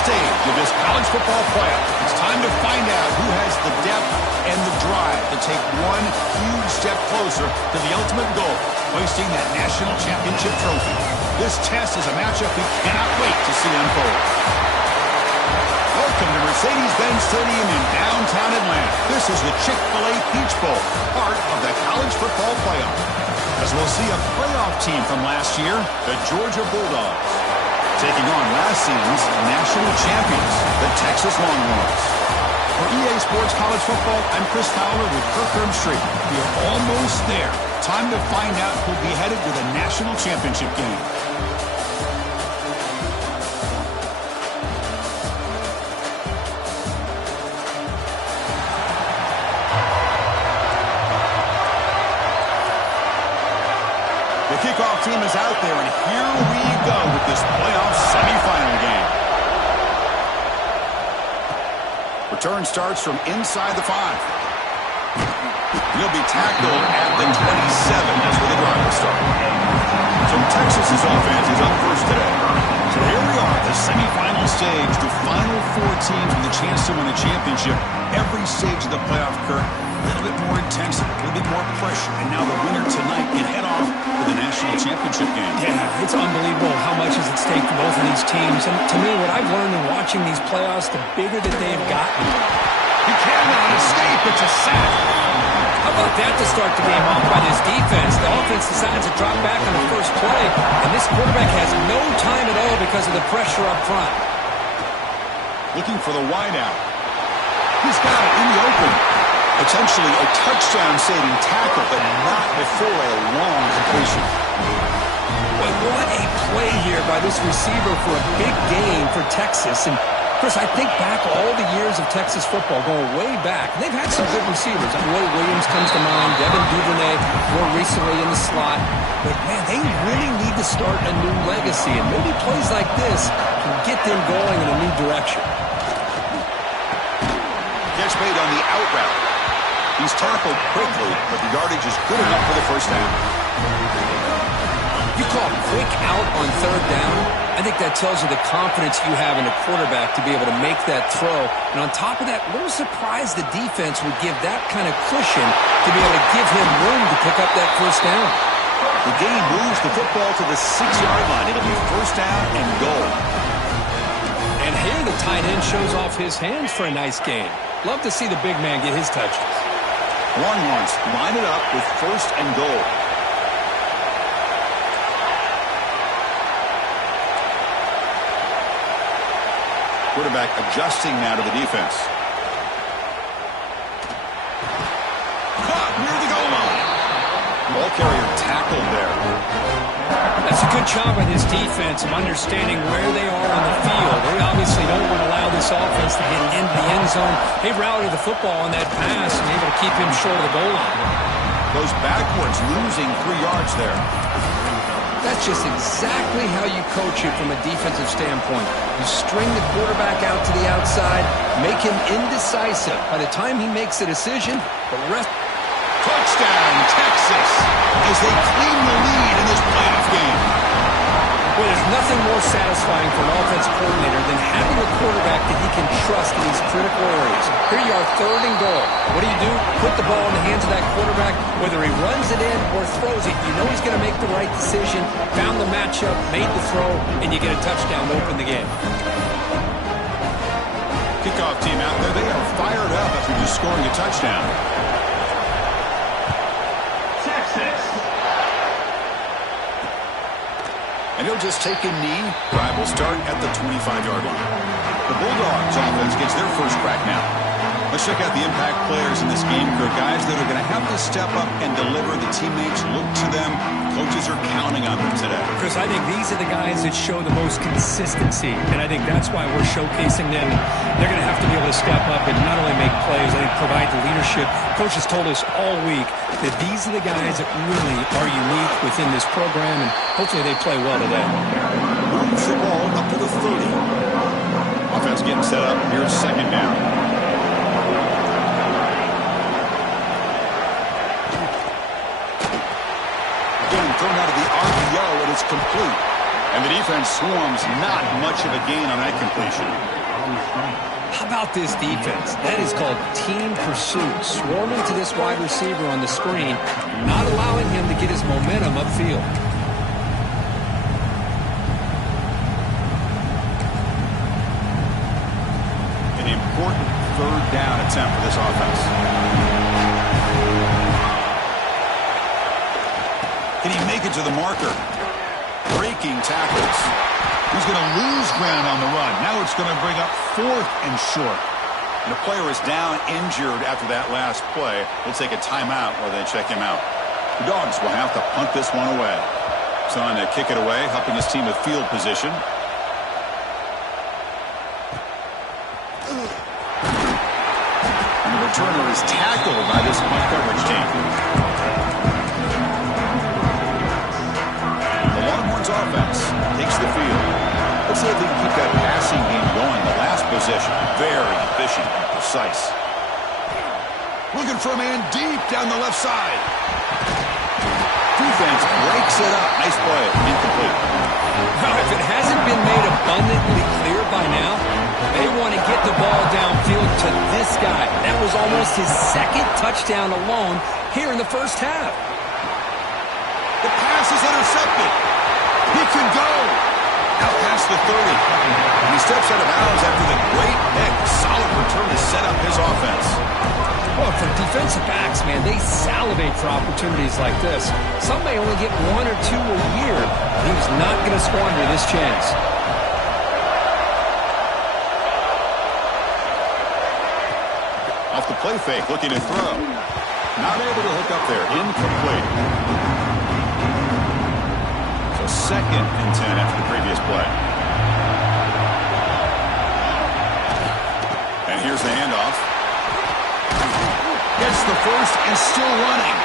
stage of this college football playoff. It's time to find out who has the depth and the drive to take one huge step closer to the ultimate goal, hoisting that national championship trophy. This test is a matchup we cannot wait to see unfold. Welcome to Mercedes-Benz Stadium in downtown Atlanta. This is the Chick-fil-A Peach Bowl, part of the college football playoff. As we'll see a playoff team from last year, the Georgia Bulldogs, taking on last season's national champions, the Texas Longhorns. For EA Sports College Football, I'm Chris Fowler with Kirk Herbstreit. We are almost there. Time to find out who'll be headed to the national championship game. The kickoff team is out there, and here we go with this playoff semifinal game. Return starts from inside the 5. He'll be tackled at the 27. That's where the drive will start. So Texas's offense is up first today. So here we are, the semifinal stage. The final 4 teams with a chance to win a championship. Every stage of the playoff, Kirk, a little bit more intensity, a little bit more pressure. And now the winner tonight can head off to the national championship game. Yeah, it's unbelievable how much is at stake for both of these teams. And to me, what I've learned in watching these playoffs, the bigger that they've gotten. He cannot escape. It's a sack. How about that to start the game off by this defense? The offense decides to drop back on the first play, and this quarterback has no time at all because of the pressure up front. Looking for the wideout. He's got it in the open. Potentially a touchdown-saving tackle, but not before a long completion. But what a play here by this receiver for a big gain for Texas. And Chris, I think back all the years of Texas football, going way back. They've had some good receivers. Roy Williams comes to mind, Devin Duvernay more recently in the slot. But, man, they really need to start a new legacy. And maybe plays like this can get them going in a new direction. Catch made on the out route. He's tackled quickly, but the yardage is good enough for the first down. You call quick out on third down, I think that tells you the confidence you have in a quarterback to be able to make that throw. And on top of that, a little surprised the defense would give that kind of cushion to be able to give him room to pick up that first down. The game moves the football to the 6-yard line. It'll be first down and goal. And here the tight end shows off his hands for a nice gain. Love to see the big man get his touches. Longhorns line it up with first and goal. Quarterback adjusting now to the defense. Caught near the goal line. Ball carrier tackled there. That's a good job by this defense of understanding where they are on the field. They obviously don't want to allow this offense to get into the end zone. They rallied the football on that pass and able to keep him short of the goal line. Goes backwards, losing 3 yards there. That's just exactly how you coach it from a defensive standpoint. You string the quarterback out to the outside, make him indecisive. By the time he makes a decision, the rest... Touchdown, Texas, as they claim the lead in this playoff game. Well, there's nothing more satisfying for an offense coordinator than having a quarterback that he can trust in these critical areas. Here you are, third and goal. What do? Put the ball in the hands of that quarterback. Whether he runs it in or throws it, you know he's going to make the right decision. Found the matchup, made the throw, and you get a touchdown to open the game. Kickoff team out there, they are fired up after just scoring a touchdown. And he'll just take a knee. Drive will start at the 25-yard line. The Bulldogs offense gets their first crack now. Let's check out the impact players in this game, Kirk. Guys that are going to have to step up and deliver. The teammates look to them. Coaches are counting on them today. Chris, I think these are the guys that show the most consistency, and I think that's why we're showcasing them. They're going to have to be able to step up and not only make plays, I think provide the leadership. Coaches told us all week that these are the guys that really are unique within this program, and hopefully they play well today. Moves the ball up to the 30. Offense getting set up. Here's second down. Thrown out of the RPO, and it's complete. And the defense swarms, not much of a gain on that completion. How about this defense? That is called team pursuit. Swarming to this wide receiver on the screen, not allowing him to get his momentum upfield. An important third down attempt for this offense. Can he make it to the marker? Breaking tackles. He's going to lose ground on the run. Now it's going to bring up 4th and short. And the player is down injured after that last play. We'll take a timeout while they check him out. The Dogs will have to punt this one away. So on to kick it away, helping his team with field position. And the returner is tackled by this punt coverage team. The Longhorns offense takes the field. Let's see if they can keep that passing game going. The last possession, very efficient and precise. Looking for a man deep down the left side. Defense breaks it up. Nice play. Incomplete. Well, if it hasn't been made abundantly clear by now, they want to get the ball downfield to this guy. That was almost his 2nd touchdown alone here in the first half. The pass is intercepted. He can go. Out past the 30. And he steps out of bounds after the great pick. Solid return to set up his offense. Well, for defensive backs, man, they salivate for opportunities like this. Some may only get 1 or 2 a year. He was not going to squander this chance. Off the play fake, looking to throw. Not able to hook up there. Incomplete. So 2nd and 10 after the previous play. And here's the handoff. Gets the first and still running.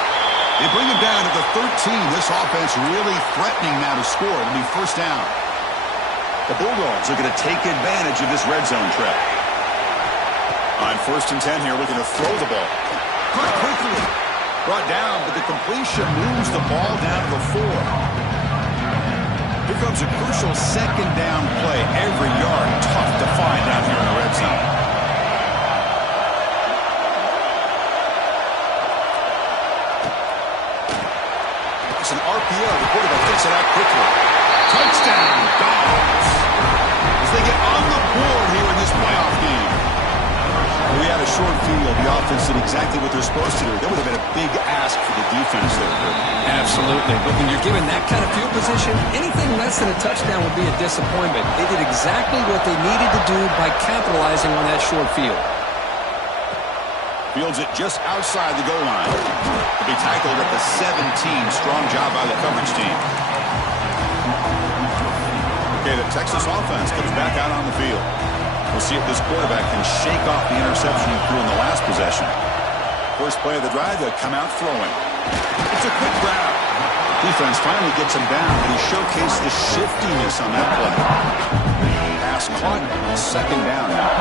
They bring him down to the 13. This offense really threatening now to score. It'll be first down. The Bulldogs are going to take advantage of this red zone trip. On 1st and 10 here, looking to throw the ball. Cut quickly. Brought down, but the completion moves the ball down to the 4. Here comes a crucial 2nd down play. Every yard tough to find down here in the red zone. It's an RPO. The quarterback gets it out quickly. Touchdown, Dogs. As they get on the board here in this playoff game. We had a short field. The offense did exactly what they're supposed to do. That would have been a big ask for the defense there. Absolutely. But when you're given that kind of field position, anything less than a touchdown would be a disappointment. They did exactly what they needed to do by capitalizing on that short field. Fields it just outside the goal line. To be tackled at the 17. Strong job by the coverage team. Okay, the Texas offense comes back out on the field. We'll see if this quarterback can shake off the interception he threw in the last possession. First play of the drive, they'll come out throwing. It's a quick grab. Defense finally gets him down, but he showcased the shiftiness on that play. Pass caught, 2nd down now.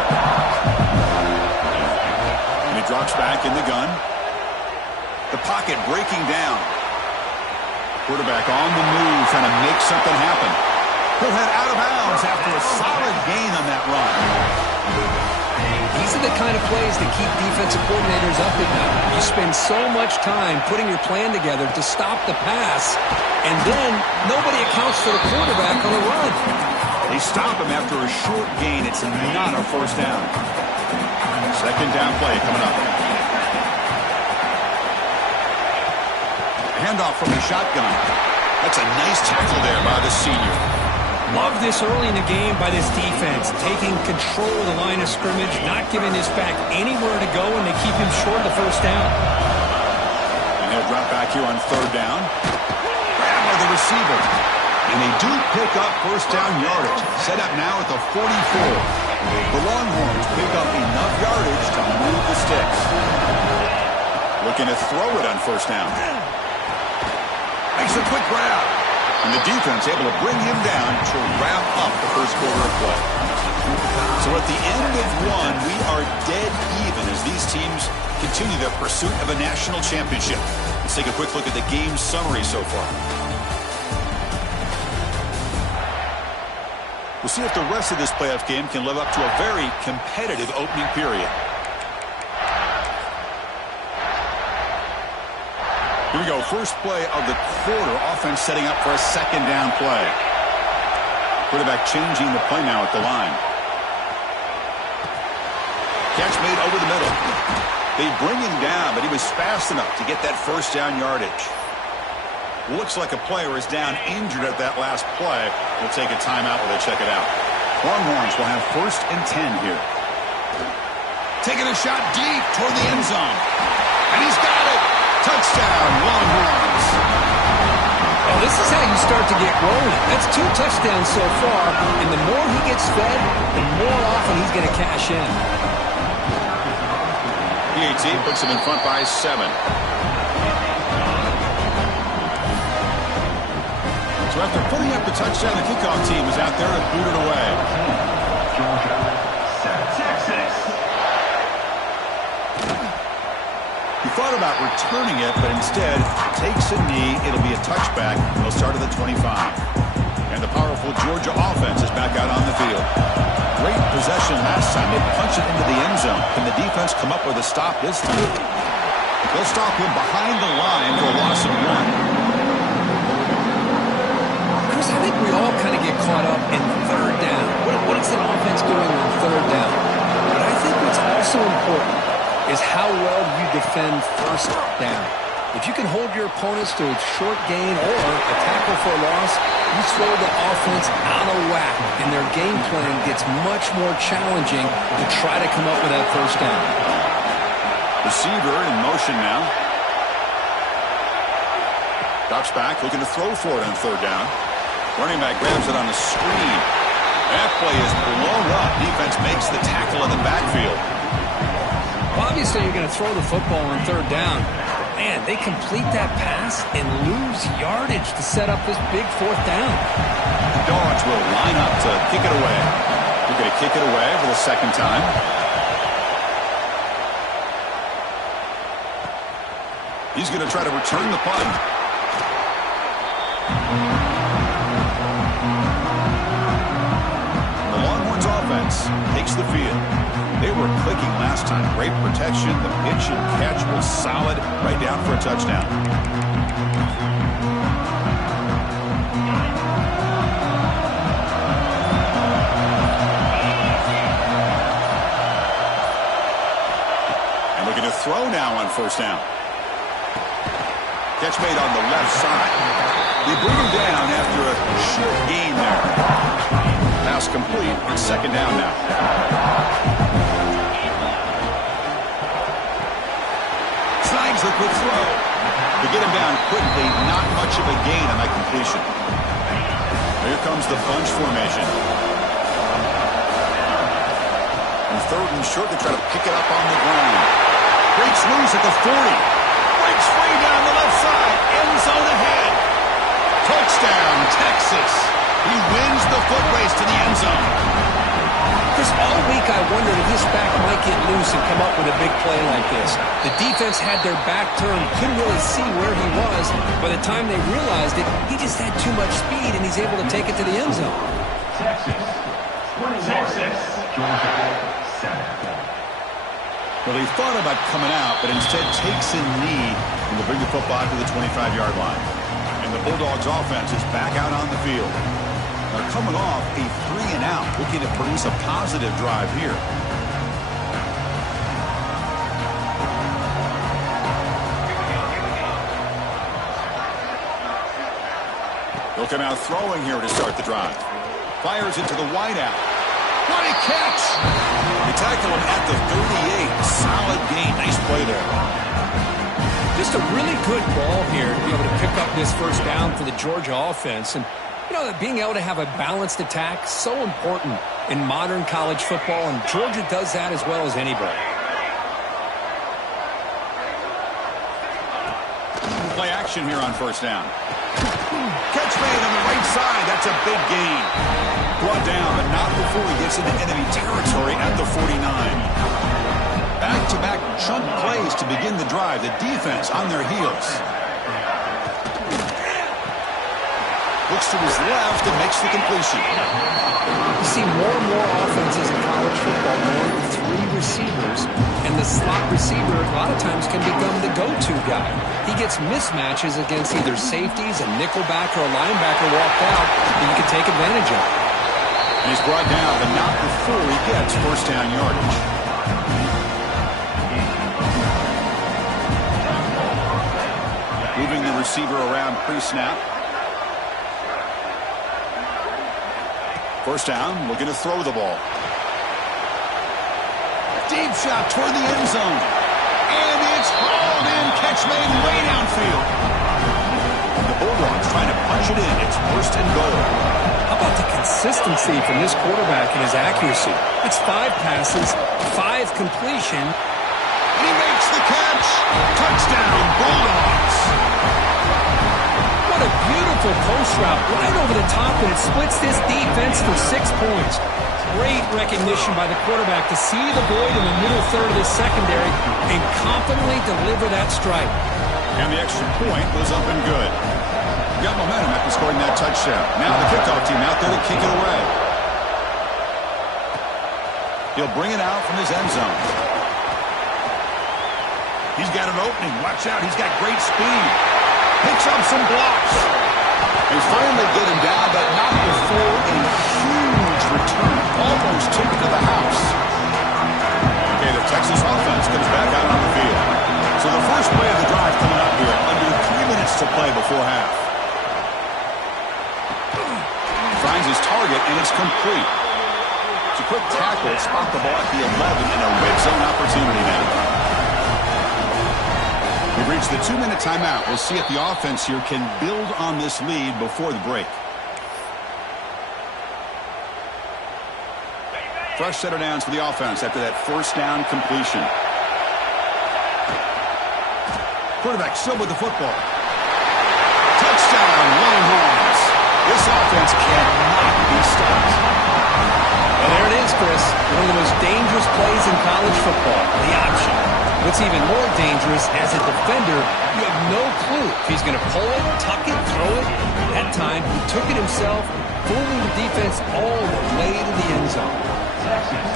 And he drops back in the gun. The pocket breaking down. Quarterback on the move, trying to make something happen. He'll head out of bounds after a solid gain on that run. These are the kind of plays that keep defensive coordinators up at night. You spend so much time putting your plan together to stop the pass, and then nobody accounts for the quarterback on the run. They stop him after a short gain. It's not a first down. 2nd down play coming up. Handoff from the shotgun. That's a nice tackle there by the senior. Love this early in the game by this defense, taking control of the line of scrimmage, not giving this back anywhere to go, and they keep him short of the first down. And he'll drop back here on 3rd down. Grab by the receiver. And they do pick up first down yardage. Set up now at the 44. The Longhorns pick up enough yardage to move the sticks. Looking to throw it on first down. Makes a quick grab. And the defense able to bring him down to wrap up the first quarter of play. So at the end of one, we are dead even as these teams continue their pursuit of a national championship. Let's take a quick look at the game summary so far. We'll see if the rest of this playoff game can live up to a very competitive opening period. Here we go. First play of the quarter. Offense setting up for a second down play. Quarterback changing the play now at the line. Catch made over the middle. They bring him down, but he was fast enough to get that first down yardage. Looks like a player is down injured at that last play. We'll take a timeout while they check it out. Longhorns will have 1st and 10 here. Taking a shot deep toward the end zone. And he's got it. Touchdown, Longhorns. Well, this is how you start to get rolling. That's 2 touchdowns so far, and the more he gets fed, the more often he's going to cash in. PAT puts him in front by 7. So after putting up the touchdown, the kickoff team is out there to boot it away. Texas. He thought about returning it, but instead takes a knee. It'll be a touchback. They'll start at the 25. And the powerful Georgia offense is back out on the field. Great possession last time. They punched it into the end zone. Can the defense come up with a stop this time? They'll stop him behind the line for a loss of 1. I think we all kind of get caught up in 3rd down. What is an offense doing on 3rd down? But I think what's also important is how well you defend 1st down. If you can hold your opponents to a short gain or a tackle for a loss, you throw the offense out of whack, and their game plan gets much more challenging to try to come up with that 1st down. Receiver in motion now. Drops back, looking to throw for it on 3rd down. Running back grabs it on the screen. That play is blown up. Defense makes the tackle in the backfield. Well, obviously, you're going to throw the football on 3rd down. Man, they complete that pass and lose yardage to set up this big 4th down. The Dogs will line up to kick it away. They're going to kick it away for the 2nd time. He's going to try to return the punt. Takes the field. They were clicking last time. Great protection. The pitch and catch was solid. Right down for a touchdown. And looking to throw now on 1st down. Catch made on the left side. They bring him down after a short gain there. Pass complete on 2nd down now. Slides the quick throw. To get him down quickly, not much of a gain on that completion. Here comes the bunch formation. And 3rd and short, they try to pick it up on the ground. Breaks loose at the 40. Breaks free down the left side. End zone ahead. Touchdown, Texas. He wins the foot race to the end zone. Chris, all week I wondered if this back might get loose and come up with a big play like this. The defense had their back turned, couldn't really see where he was. By the time they realized it, he just had too much speed, and he's able to take it to the end zone. Texas. Well, he thought about coming out, but instead takes a knee and will bring the football to the 25-yard line. And the Bulldogs offense is back out on the field. They're coming off a 3-and-out, looking to produce a positive drive here. They'll come out throwing here to start the drive. Fires it to the wideout. What a catch! They tackle him at the 38. Solid gain. Nice play there. Just a really good ball here to be able to pick up this 1st down for the Georgia offense. And you know, being able to have a balanced attack, so important in modern college football, and Georgia does that as well as anybody. Play action here on 1st down. Catch made on the right side. That's a big gain. Brought down, but not before he gets into enemy territory at the 49. Back-to-back chunk plays to begin the drive. The defense on their heels. looks to his left and makes the completion. You see more and more offenses in college football going with 3 receivers, and the slot receiver a lot of times can become the go-to guy. He gets mismatches against either safeties, a nickelback, or a linebacker walked out that you can take advantage of. And he's brought down, but not before he gets first down yardage. Moving the receiver around pre-snap. First down, looking to throw the ball. Deep shot toward the end zone. And it's hauled in. Catch made way downfield. The Bulldogs trying to punch it in. It's first and goal. How about the consistency from this quarterback and his accuracy? That's 5 passes, 5 completion. And he makes the catch. Touchdown, Bulldogs. What a beautiful post route right over the top, and it splits this defense for 6 points. Great recognition by the quarterback to see the void in the middle third of the secondary and confidently deliver that strike. And the extra point was up and good. Got momentum after scoring that touchdown. Now the kickoff team out there to kick it away. He'll bring it out from his end zone. He's got an opening. Watch out. He's got great speed. Picks up some blocks. They finally get him down, but not before a huge return. Almost took it to the house. Okay, the Texas offense comes back out on the field. So the first play of the drive coming up here. Under 3 minutes to play before half. Finds his target, and it's complete. It's a quick tackle. Spot the ball at the 11 and a red zone opportunity now. We've reached the 2-minute timeout. We'll see if the offense here can build on this lead before the break. Fresh set of downs for the offense after that first down completion. Quarterback still with the football. Touchdown, Longhorns. This offense cannot be stopped. Well, there it is, Chris. One of the most dangerous plays in college football, the option. What's even more dangerous, as a defender, you have no clue if he's going to pull it, tuck it, throw it. That time, he took it himself, fooling the defense all the way to the end zone. Texas,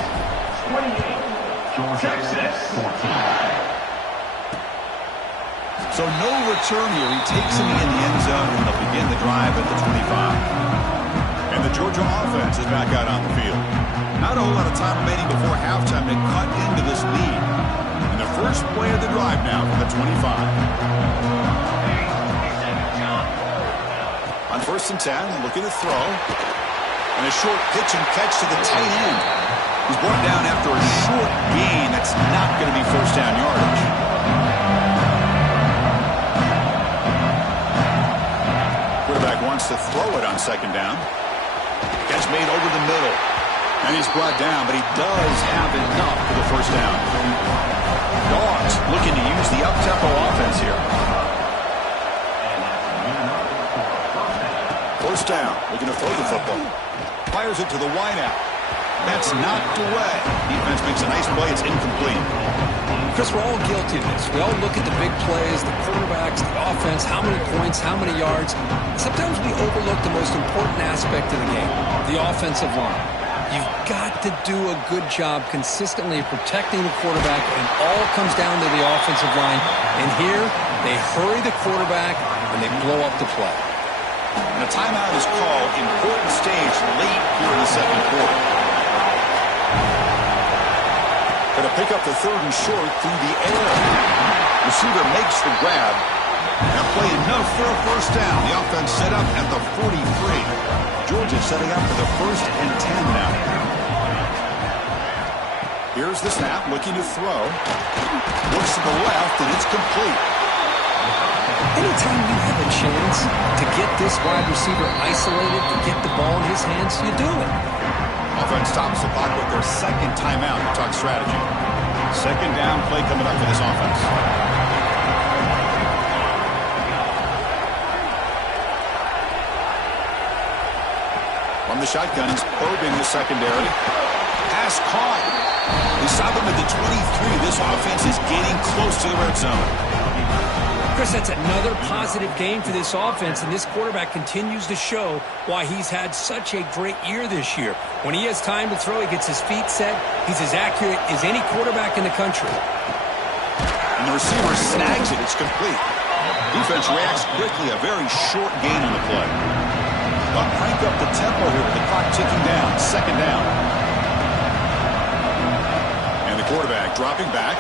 28. Texas, 14. So no return here. He takes him in the end zone, and they'll begin the drive at the 25. And the Georgia offense is back out on the field. Not a whole lot of time remaining before halftime to cut into this lead. And the first play of the drive now from the 25. On first and 10, looking to throw. And a short pitch and catch to the tight end. He's brought down after a short gain. That's not going to be first down yardage. Quarterback wants to throw it on second down. Catch made over the middle. And he's brought down, but he does have enough for the first down. Dogs looking to use the up-tempo offense here. First down, looking to throw the football. Fires it to the wideout. That's knocked away. Defense makes a nice play. It's incomplete. Chris, we're all guilty of this. We all look at the big plays, the quarterbacks, the offense, how many points, how many yards. Sometimes we overlook the most important aspect of the game, the offensive line. You've got to do a good job consistently protecting the quarterback, and all comes down to the offensive line. And here, they hurry the quarterback, and they blow up the play. And a timeout is called. Important stage late here in the second quarter. Going to pick up the third and short through the air. Receiver makes the grab. Now play enough for a first down. The offense set up at the 43. Georgia setting up for the first and 10 now. Here's the snap, looking to throw. Looks to the left, and it's complete. Anytime you have a chance to get this wide receiver isolated, to get the ball in his hands, you do it. Offense stops the clock with their second timeout to talk strategy. Second down play coming up for this offense. From the shotgun, he's probing the secondary. Pass caught. They stop him at the 23. This offense is getting close to the red zone. Chris, that's another positive game for this offense, and this quarterback continues to show why he's had such a great year this year. When he has time to throw, he gets his feet set. He's as accurate as any quarterback in the country. And the receiver snags it. It's complete. Defense reacts quickly. A very short gain on the play. But crank up the tempo here with the clock ticking down. Second down. And the quarterback dropping back.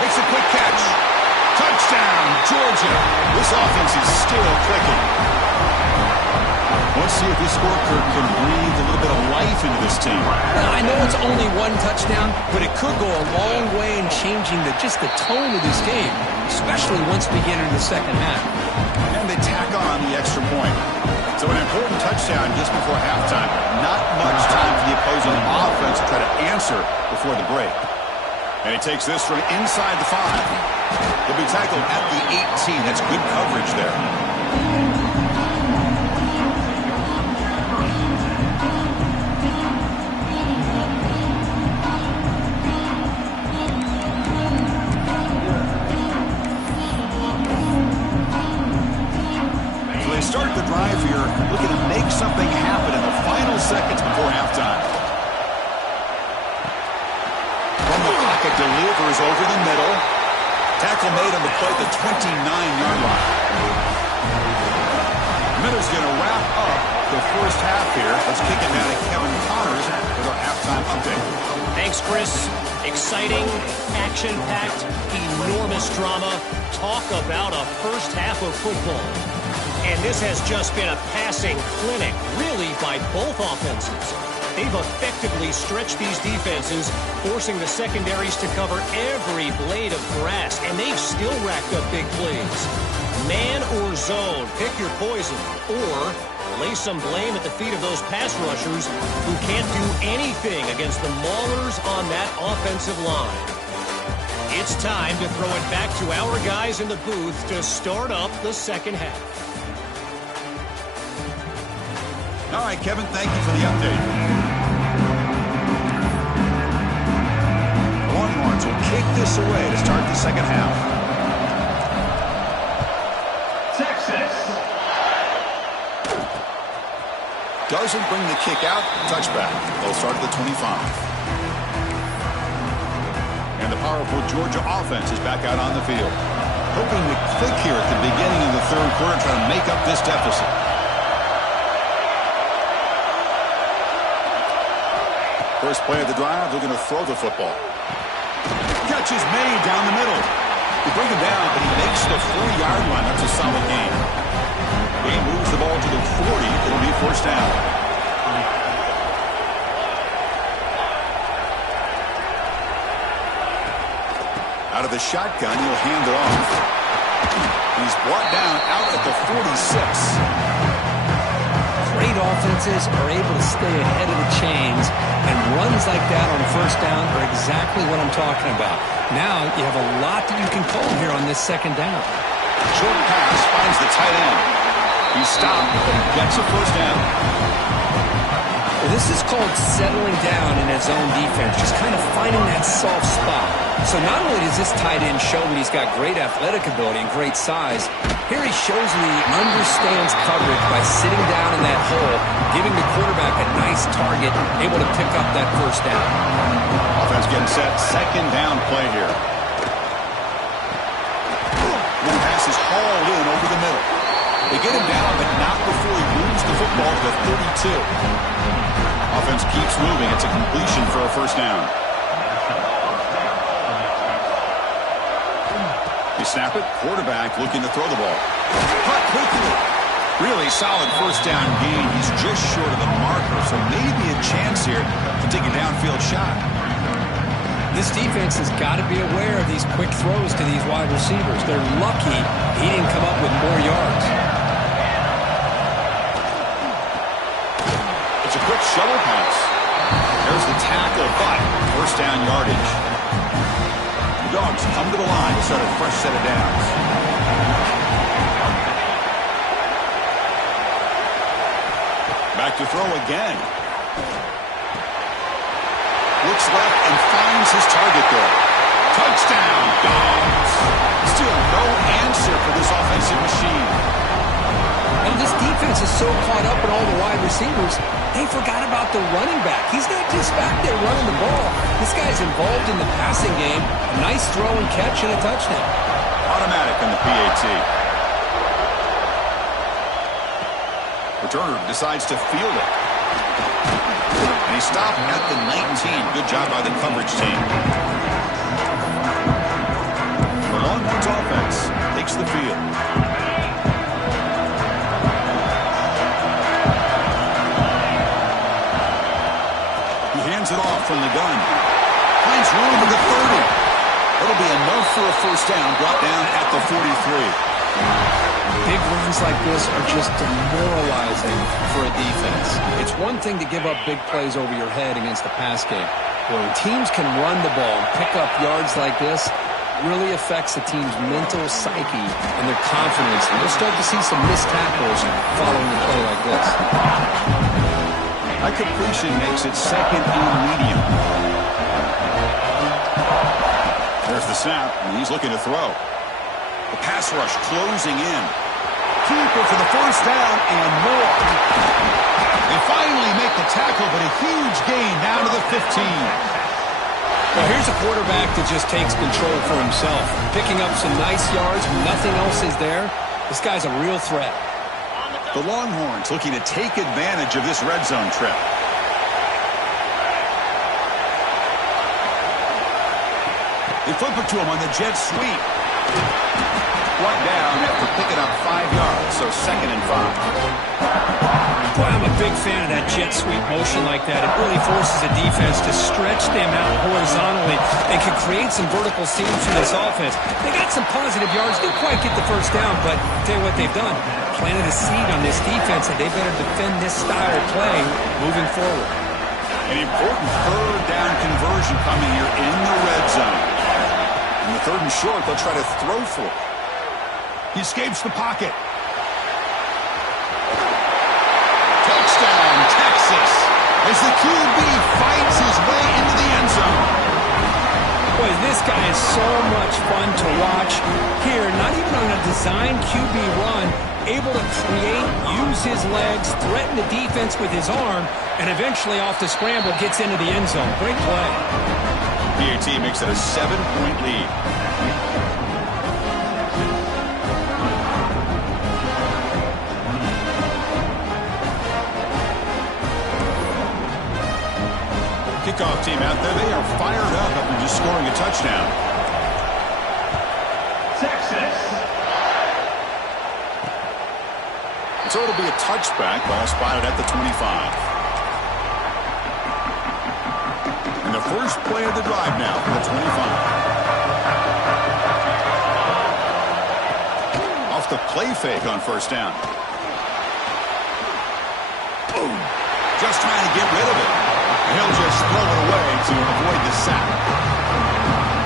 Makes a quick catch. Touchdown, Georgia. This offense is still clicking. Let's see if this scorecard can breathe a little bit of life into this team. Well, I know it's only one touchdown, but it could go a long way in changing just the tone of this game, especially once we get into the second half. And they tack on the extra point. So an important touchdown just before halftime. Not much time for the opposing offense to try to answer before the break. And he takes this from inside the 5. He'll be tackled at the 18. That's good coverage there. So they start the drive here looking to make something happen in the final seconds before halftime. From the pocket, delivers over the middle. Tackle made on the play at the 29-yard line. Miller's going to wrap up the first half here. Let's kick it down to Kevin Connors with our halftime update. Thanks, Chris. Exciting, action-packed, enormous drama. Talk about a first half of football. And this has just been a passing clinic, really, by both offenses. They've effectively stretched these defenses, forcing the secondaries to cover every blade of grass, and they've still racked up big plays. Man or zone, pick your poison, or lay some blame at the feet of those pass rushers who can't do anything against the maulers on that offensive line. It's time to throw it back to our guys in the booth to start up the second half. All right, Kevin, thank you for the update. Longhorns will kick this away to start the second half. Texas. Doesn't bring the kick out. Touchback. They'll start at the 25. And the powerful Georgia offense is back out on the field. Hoping to click here at the beginning of the third quarter, trying to make up this deficit. First play of the drive, they're going to throw the football. Catch is made down the middle. They bring him down, but he makes the 4-yard line. That's a solid gain. He moves the ball to the 40. It'll be first down. Out of the shotgun, he'll hand it off. He's brought down out at the 46. Great offenses are able to stay ahead of the chains, and runs like that on first down are exactly what I'm talking about. Now you have a lot that you can call here on this second down. Short pass finds the tight end. He's stopped, but he gets a first down. Well, this is called settling down in his own defense, just kind of finding that soft spot. So not only does this tight end show that he's got great athletic ability and great size, here he shows me he understands coverage by sitting down in that hole, giving the quarterback a nice target, able to pick up that first down. Offense getting set. Second down play here. One pass is hauled in over the middle. They get him down, but not before he moves the football to the 32. Offense keeps moving. It's a completion for a first down. They snap it. Quarterback looking to throw the ball. Cut quickly. Really solid first down gain. He's just short of the marker, so maybe a chance here to take a downfield shot. This defense has got to be aware of these quick throws to these wide receivers. They're lucky he didn't come up with more yards. It's a quick shovel pass. There's the tackle, but first down yardage. The Dogs come to the line to start a fresh set of downs. Back to throw again. Looks left and finds his target there. Touchdown, Dogs. Still no answer for this offensive machine. Well, this defense is so caught up in all the wide receivers, they forgot about the running back. He's not just back there running the ball. This guy's involved in the passing game. A nice throw and catch and a touchdown. Automatic in the PAT. Returner decides to field it. And he stopped at the 19. Good job by the coverage team. The Longhorns offense takes the field. He hands it off from the gun. Finds room at the 30. It'll be enough for a first down. Brought down at the 43. Big runs like this are just demoralizing for a defense. It's one thing to give up big plays over your head against the pass game. When teams can run the ball and pick up yards like this, it really affects the team's mental psyche and their confidence. And you'll start to see some missed tackles following a play like this. That completion makes it second and medium. There's the snap, and he's looking to throw. The pass rush closing in. Keeper for the first down and more. They finally make the tackle, but a huge gain down to the 15. Well, here's a quarterback that just takes control for himself. Picking up some nice yards when nothing else is there. This guy's a real threat. The Longhorns looking to take advantage of this red zone trip. They flip it to him on the jet sweep. Brought down after picking up 5 yards, so second and 5. Boy, I'm a big fan of that jet sweep motion like that. It really forces a defense to stretch them out horizontally and can create some vertical seams for this offense. They got some positive yards. Didn't quite get the first down, but I'll tell you what they've done. Planted a seed on this defense, and they better defend this style of play moving forward. An important third down conversion coming here in the red zone. In the third and short, they'll try to throw for it. He escapes the pocket. Touchdown, Texas, as the QB fights his way into the end zone. Boy, this guy is so much fun to watch. Here, not even on a design QB run, able to create, use his legs, threaten the defense with his arm, and eventually off the scramble gets into the end zone. Great play. PAT makes it a 7-point lead. Kickoff team out there, they are fired up after just scoring a touchdown. Texas. So it'll be a touchback, ball spotted at the 25. And the first play of the drive now for the 25. Off the play fake on first down. Boom. Just trying to get rid of it. He'll just throw it away to avoid the sack.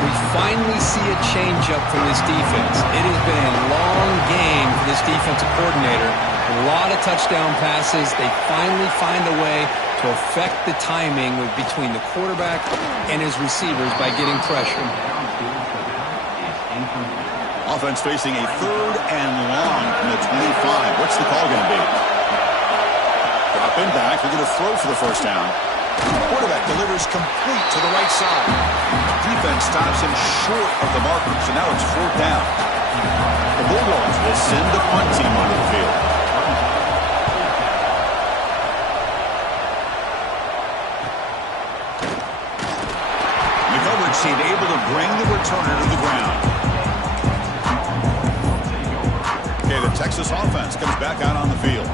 We finally see a change-up from this defense. It has been a long game for this defensive coordinator. A lot of touchdown passes. They finally find a way to affect the timing between the quarterback and his receivers by getting pressure. Offense facing a third and long from the 25. What's the call going to be? Dropping back. They're going to throw for the first down. Quarterback delivers complete to the right side. Defense stops him short of the marker, so now it's fourth down. The Bulldogs will send the punt team onto the field. The coverage team able to bring the returner to the ground. Okay, the Texas offense comes back out on the field.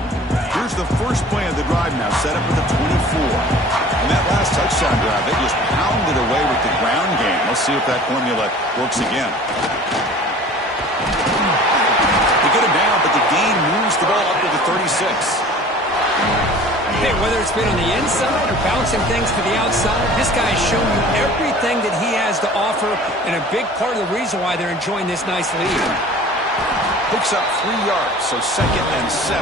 Here's the first play of the drive now, set up at the 24. And that last touchdown drive, they just pounded away with the ground game. Let's see if that formula works again. They get him down, but the gain moves the ball up to the 36. Hey, whether it's been on the inside or bouncing things to the outside, this guy has shown you everything that he has to offer, and a big part of the reason why they're enjoying this nice lead. Picks up 3 yards, so second and 7.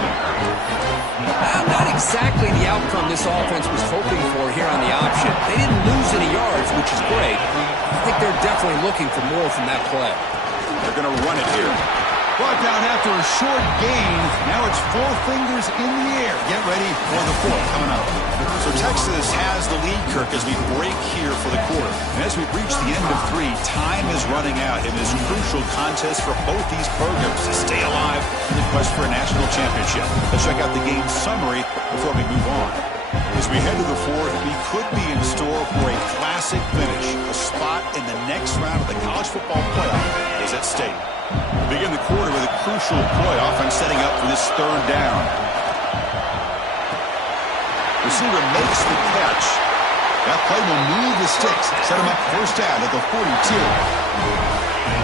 Not exactly the outcome this offense was hoping for here on the option. They didn't lose any yards, which is great. I think they're definitely looking for more from that play. They're going to run it here. Brought down after a short gain. Now it's 4 fingers in the air. Get ready for the 4th coming up. So Texas has the lead, Kirk, as we break here for the quarter. And as we reach the end of 3, time is running out in this crucial contest for both these programs to stay alive in the quest for a national championship. Let's check out the game summary before we move on. As we head to the 4th, we could be in store for a classic finish. A spot in the next round of the college football playoff is at stake. We begin the quarter with a crucial play, offense setting up for this 3rd down. Receiver makes the catch. That play will move the sticks, set him up 1st down at the 42.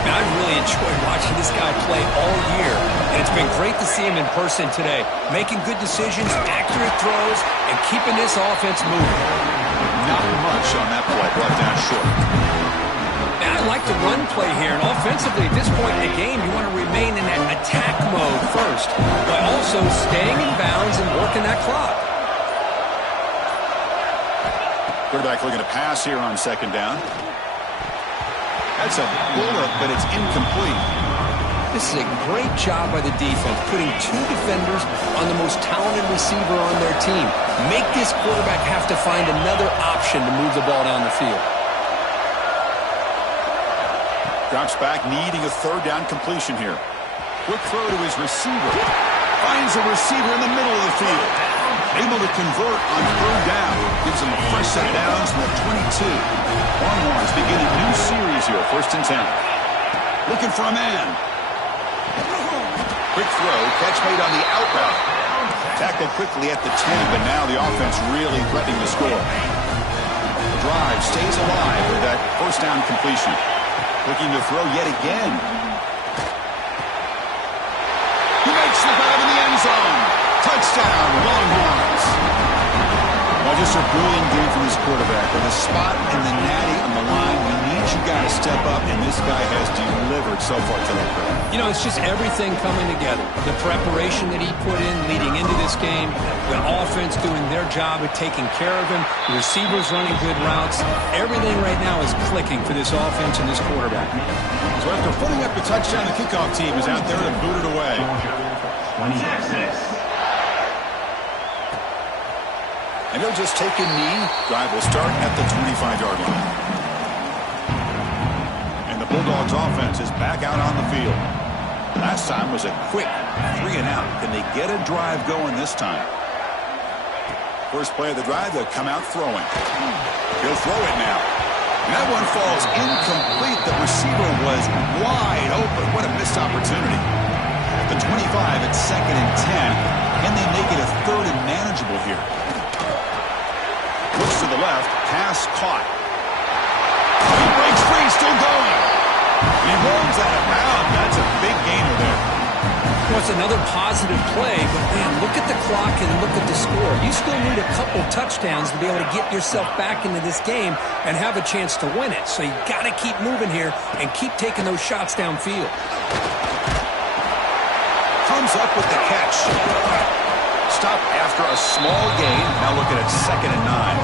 Man, I've really enjoyed watching this guy play all year, and it's been great to see him in person today, making good decisions, accurate throws, and keeping this offense moving. Not much on that play, brought down short. Man, I like the run play here, and offensively at this point in the game, you want to remain in that attack mode first, but also staying in bounds and working that clock. Quarterback looking to pass here on 2nd down. That's a bullet, but it's incomplete. This is a great job by the defense, putting 2 defenders on the most talented receiver on their team. Make this quarterback have to find another option to move the ball down the field. Drops back, needing a 3rd down completion here. Quick throw to his receiver. Finds a receiver in the middle of the field. Able to convert on 3rd down. Gives him a fresh set of downs from the 22. Longhorns begin a new series here, 1st and 10. Looking for a man. Quick throw, catch made on the out route. Tackled quickly at the 10, but now the offense really threatening the score. The drive stays alive with that 1st down completion. Looking to throw yet again. He makes the grab in the end zone. Touchdown, Longhorns. Well, just a brilliant game from this quarterback. With a spot in the natty on the line, we need you guys to step up, and this guy has delivered so far today. You know, it's just everything coming together. The preparation that he put in leading into this game, the offense doing their job of taking care of him, the receivers running good routes. Everything right now is clicking for this offense and this quarterback. So after putting up the touchdown, the kickoff team is out there to boot it away. Texas. And they'll just take a knee. Drive will start at the 25-yard line. And the Bulldogs offense is back out on the field. Last time was a quick 3 and out. Can they get a drive going this time? First play of the drive, they'll come out throwing. He'll throw it now. And that one falls incomplete. The receiver was wide open. What a missed opportunity. At the 25, it's 2nd and 10. Can they make it a 3rd and manageable here? Looks to the left, pass caught. He breaks free, still going. He rolls out of bounds. That's a big gainer there. Well, it's another positive play, but man, look at the clock and look at the score. You still need a couple touchdowns to be able to get yourself back into this game and have a chance to win it. So you got to keep moving here and keep taking those shots downfield. Comes up with the catch. Stop after a small gain. Now looking at 2nd and 9.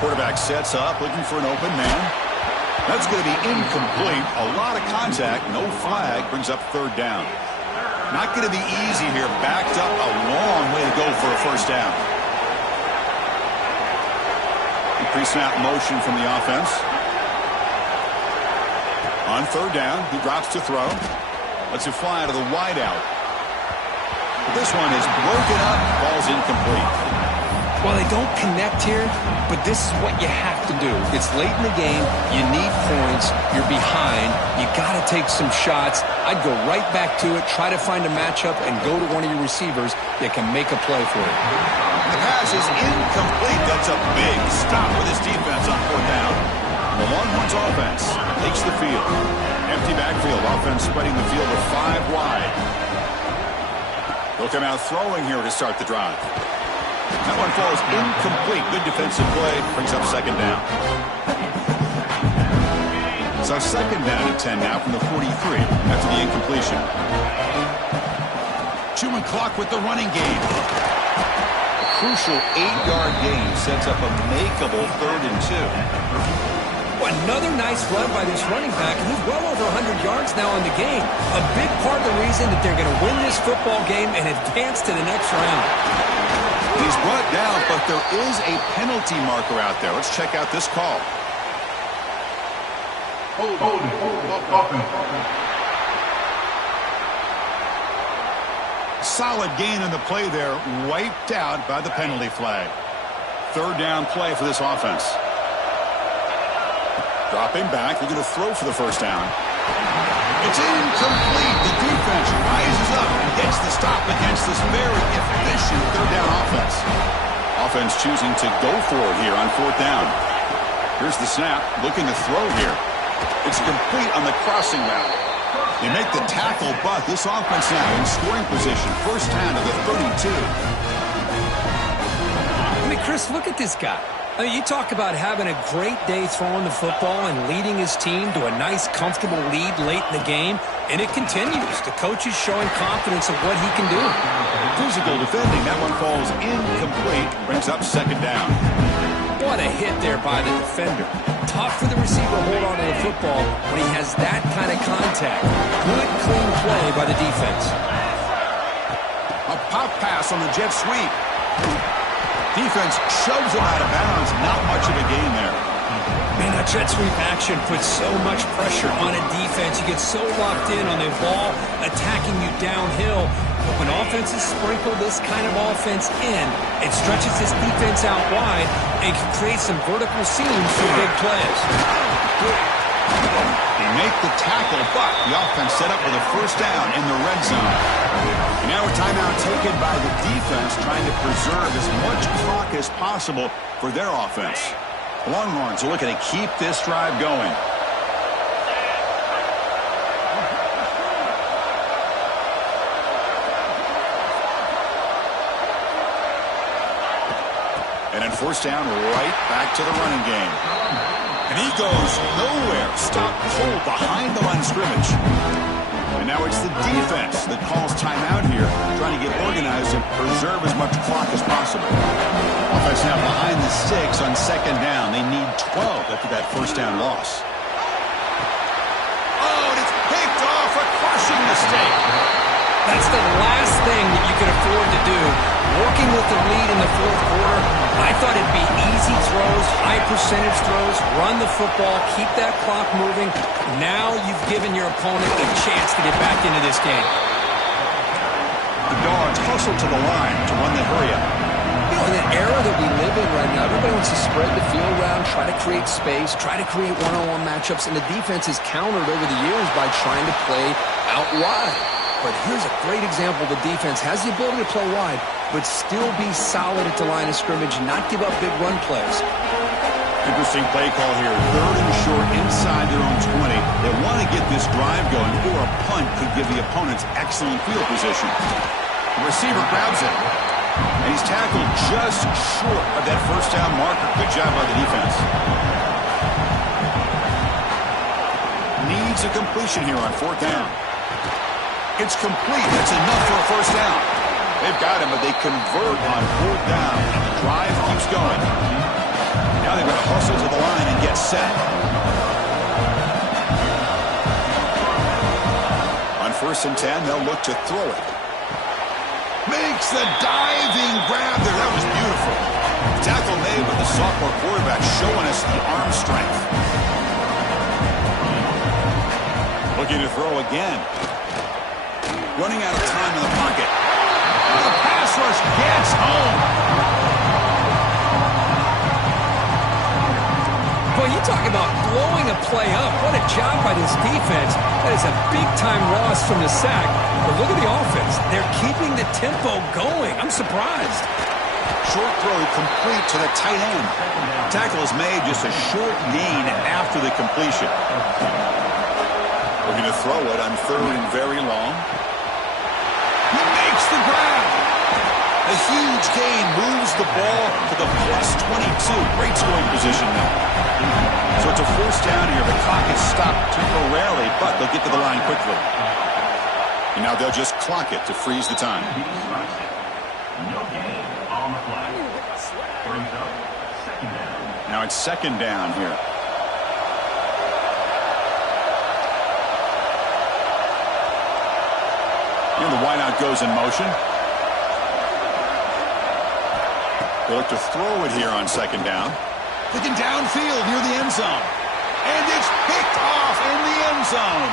Quarterback sets up, looking for an open man. That's going to be incomplete. A lot of contact, no flag, brings up 3rd down. Not going to be easy here. Backed up a long way to go for a 1st down. Pre-snap motion from the offense. On 3rd down, he drops to throw. Lets it fly to the wideout. But this one is broken up, falls incomplete. Well, they don't connect here, but this is what you have to do. It's late in the game. You need points. You're behind. You got to take some shots. I'd go right back to it, try to find a matchup, and go to one of your receivers that can make a play for you. The pass is incomplete. That's a big stop with his defense on 4th down. The Longhorns offense takes the field. Empty backfield. Offense spreading the field with 5 wide. They'll come out throwing here to start the drive. That one falls incomplete. Good defensive play. Brings up 2nd down. So 2nd down and 10 now from the 43 after the incompletion. Chewing clock with the running game. crucial 8-yard gain sets up a makeable 3rd and 2. Another nice run by this running back. He's well over 100 yards now in the game. A big part of the reason that they're going to win this football game and advance to the next round. He's brought down, but there is a penalty marker out there. Let's check out this call. Solid gain on the play there, wiped out by the penalty flag. 3rd down play for this offense. Dropping back, they're going to throw for the 1st down. It's incomplete. The defense rises up and gets the stop against this very efficient 3rd down offense. Offense choosing to go for it here on 4th down. Here's the snap, looking to throw here. It's complete on the crossing route. They make the tackle, but this offense now in scoring position. 1st down to the 32. I mean, Chris, look at this guy. I mean, you talk about having a great day throwing the football and leading his team to a nice, comfortable lead late in the game, and it continues. The coach is showing confidence of what he can do. Physical defending. That one falls incomplete. Brings up 2nd down. What a hit there by the defender. Tough for the receiver to hold on to the football when he has that kind of contact. Good, clean play by the defense. A pop pass on the jet sweep. Defense shoves him out of bounds. Not much of a gain there. Man, that jet sweep action puts so much pressure on a defense. You get so locked in on the ball attacking you downhill. But when offenses sprinkle this kind of offense in, it stretches this defense out wide and can create some vertical seams for big plays. They make the tackle, but the offense set up with a 1st down in the red zone. And now a timeout taken by the defense, trying to preserve as much clock as possible for their offense. Longhorns are looking to keep this drive going. And then 1st down, right back to the running game. And he goes nowhere. Stop cold behind the line of scrimmage. And now it's the defense that calls timeout here, trying to get organized and preserve as much clock as possible. Offense now behind the 6 on 2nd down. They need 12 after that 1st down loss. Oh, and it's picked off. A crushing mistake. That's the last thing that you can afford to do. Working with the lead in the 4th quarter, I thought it'd be easy throws, high percentage throws, run the football, keep that clock moving. Now you've given your opponent a chance to get back into this game. The Dogs hustle to the line to run the hurry-up. You know, in the era that we live in right now, everybody wants to spread the field around, try to create space, try to create one-on-one matchups, and the defense has countered over the years by trying to play out wide. But here's a great example. The defense has the ability to play wide, but still be solid at the line of scrimmage, not give up big run plays. Interesting play call here. 3rd and short inside their own 20. They want to get this drive going, or a punt could give the opponents excellent field position. The receiver grabs it, and he's tackled just short of that 1st down marker. Good job by the defense. Needs a completion here on 4th down. It's complete. That's enough for a 1st down. They've got him, but they convert on 4th down, and the drive keeps going. Now they've got to hustle to the line and get set. On 1st and 10, they'll look to throw it. Makes the diving grab there. That was beautiful. The tackle made with the sophomore quarterback showing us the arm strength. Looking to throw again. Running out of time in the pocket. The pass rush gets home. Boy, you talk about blowing a play up. What a job by this defense. That is a big-time loss from the sack. But look at the offense. They're keeping the tempo going. I'm surprised. Short throw complete to the tight end. Tackle is made, just a short gain after the completion. Looking to throw it on 3rd and very long. He makes the grab. A huge gain moves the ball to the +22. Great scoring position now. So it's a 1st down here. The clock is stopped temporarily, but they'll get to the line quickly. And now they'll just clock it to freeze the time. No gain on the flag. Brings up second down. Now it's second down here. And the wideout goes in motion. They look to throw it here on second down. Looking downfield near the end zone. And it's picked off in the end zone.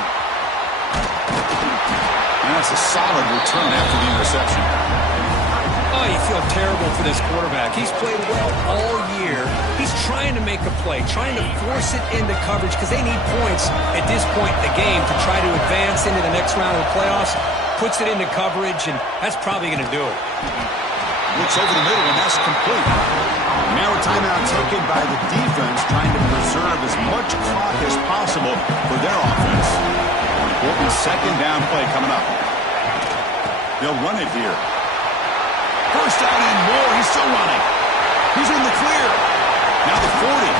And that's a solid return after the interception. Oh, you feel terrible for this quarterback. He's played well all year. He's trying to make a play, trying to force it into coverage because they need points at this point in the game to try to advance into the next round of the playoffs. Puts it into coverage, and that's probably going to do it. Looks over the middle, and that's complete. Now a timeout taken by the defense, trying to preserve as much clock as possible for their offense. Important second down play coming up. They'll run it here. First down and more. He's still running. He's in the clear. Now the 40.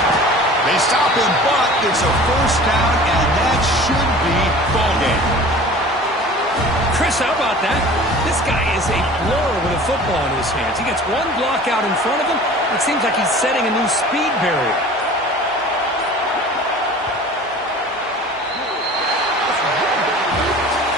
They stop him, but it's a first down, and that should be ball game. Chris, how about that? This guy is a blur with a football in his hands. He gets one block out in front of him. It seems like he's setting a new speed barrier.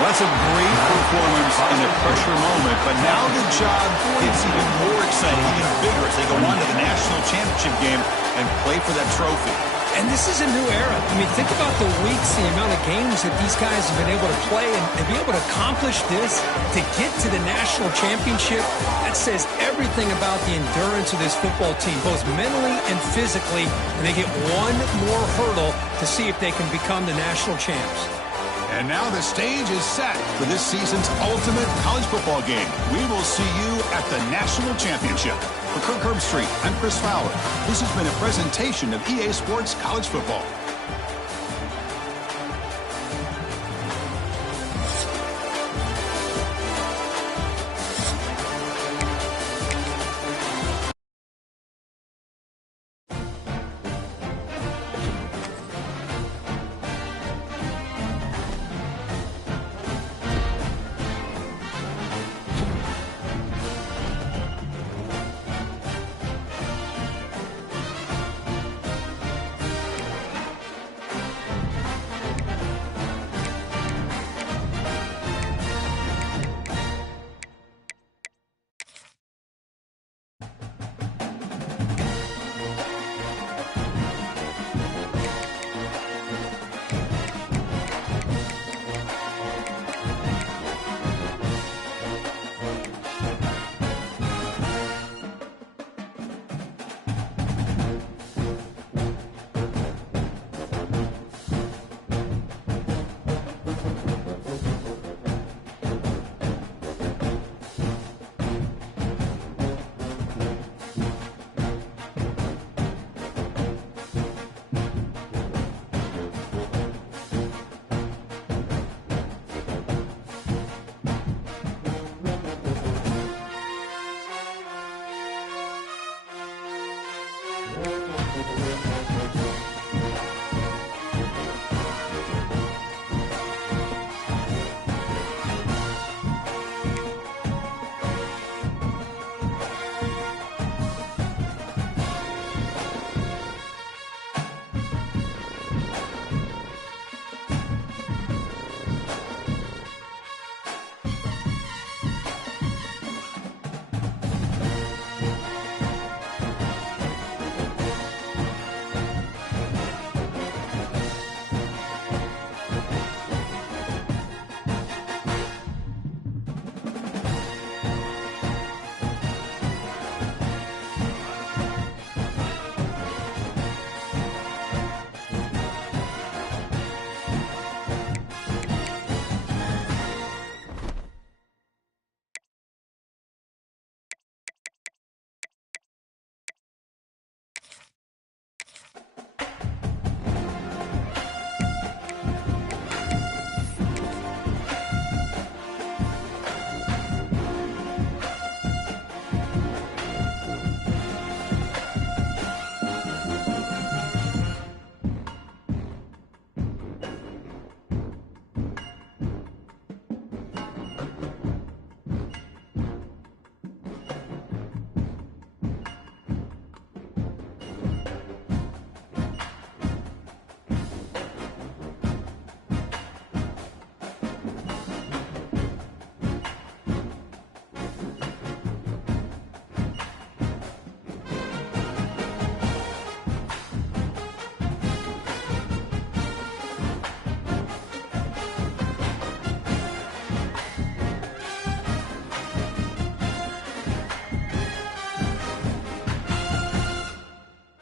Well, that's a great performance in a pressure moment, but now the job gets even more exciting, even bigger as they go on to the national championship game and play for that trophy. And this is a new era. I mean, think about the weeks, the amount of games that these guys have been able to play and be able to accomplish this, to get to the national championship. That says everything about the endurance of this football team, both mentally and physically. And they get one more hurdle to see if they can become the national champs. And now the stage is set for this season's ultimate college football game. We will see you at the national championship. For Kirk Herbstreit, I'm Chris Fowler. This has been a presentation of EA Sports College Football.